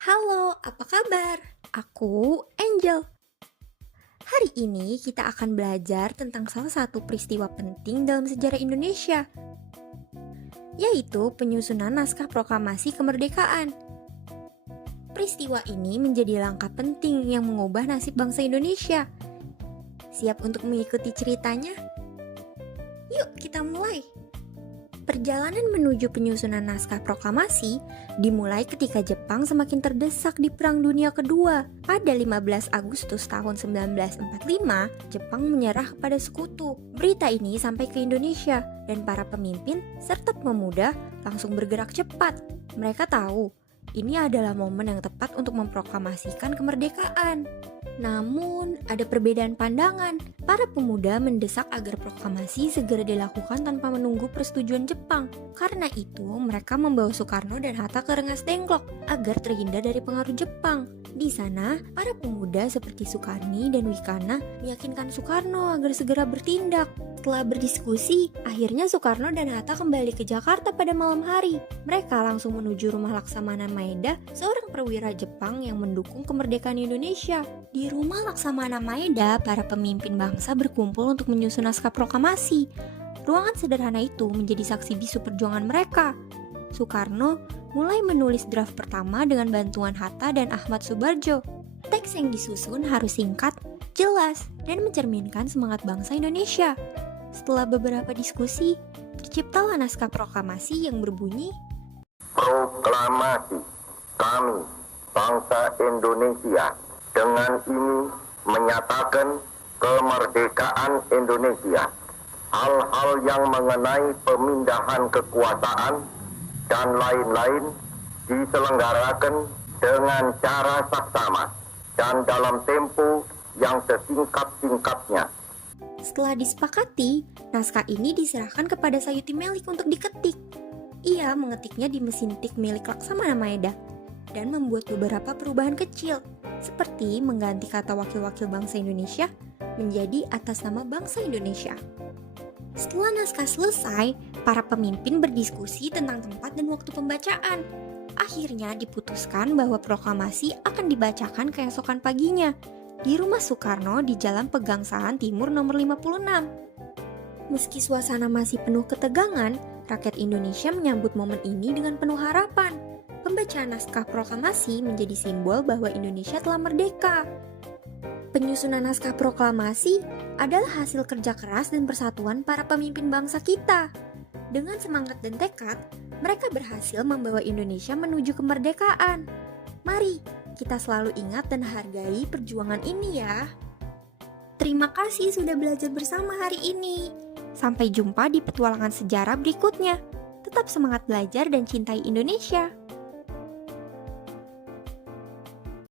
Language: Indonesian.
Halo, apa kabar? Aku Angel. Hari ini kita akan belajar tentang salah satu peristiwa penting dalam sejarah Indonesia, yaitu penyusunan naskah proklamasi kemerdekaan. Peristiwa ini menjadi langkah penting yang mengubah nasib bangsa Indonesia. Siap untuk mengikuti ceritanya? Yuk kita mulai! Perjalanan menuju penyusunan naskah proklamasi dimulai ketika Jepang semakin terdesak di Perang Dunia Kedua. Pada 15 Agustus tahun 1945, Jepang menyerah kepada sekutu. Berita ini sampai ke Indonesia dan para pemimpin serta pemuda langsung bergerak cepat. Mereka tahu ini adalah momen yang tepat untuk memproklamasikan kemerdekaan. Namun, ada perbedaan pandangan. Para pemuda mendesak agar proklamasi segera dilakukan tanpa menunggu persetujuan Jepang. Karena itu, mereka membawa Soekarno dan Hatta ke Rengas Dengklok agar terhindar dari pengaruh Jepang. Di sana, para pemuda seperti Sukarni dan Wikana meyakinkan Soekarno agar segera bertindak. Setelah berdiskusi, akhirnya Soekarno dan Hatta kembali ke Jakarta pada malam hari. Mereka langsung menuju rumah Laksamana Maeda, seorang perwira Jepang yang mendukung kemerdekaan Indonesia. Di rumah Laksamana Maeda, para pemimpin bangsa berkumpul untuk menyusun naskah proklamasi. Ruangan sederhana itu menjadi saksi bisu perjuangan mereka. Soekarno mulai menulis draft pertama dengan bantuan Hatta dan Ahmad Subarjo. Teks yang disusun harus singkat, jelas, dan mencerminkan semangat bangsa Indonesia. Setelah beberapa diskusi, terciptalah naskah proklamasi yang berbunyi, Proklamasi kami, bangsa Indonesia, dengan ini menyatakan kemerdekaan Indonesia. Hal-hal yang mengenai pemindahan kekuasaan dan lain-lain diselenggarakan dengan cara saksama dan dalam tempo yang sesingkat-singkatnya. Setelah disepakati, naskah ini diserahkan kepada Sayuti Melik untuk diketik. Ia mengetiknya di mesin tik milik Laksamana Maeda dan membuat beberapa perubahan kecil, seperti mengganti kata wakil-wakil bangsa Indonesia menjadi atas nama bangsa Indonesia. Setelah naskah selesai, para pemimpin berdiskusi tentang tempat dan waktu pembacaan. Akhirnya diputuskan bahwa proklamasi akan dibacakan keesokan paginya di rumah Soekarno di Jalan Pegangsaan Timur nomor 56. Meski suasana masih penuh ketegangan, rakyat Indonesia menyambut momen ini dengan penuh harapan. Pembacaan naskah proklamasi menjadi simbol bahwa Indonesia telah merdeka. Penyusunan naskah proklamasi adalah hasil kerja keras dan persatuan para pemimpin bangsa kita. Dengan semangat dan tekad, mereka berhasil membawa Indonesia menuju kemerdekaan. Mari kita selalu ingat dan hargai perjuangan ini ya. Terima kasih sudah belajar bersama hari ini. Sampai jumpa di petualangan sejarah berikutnya. Tetap semangat belajar dan cintai Indonesia.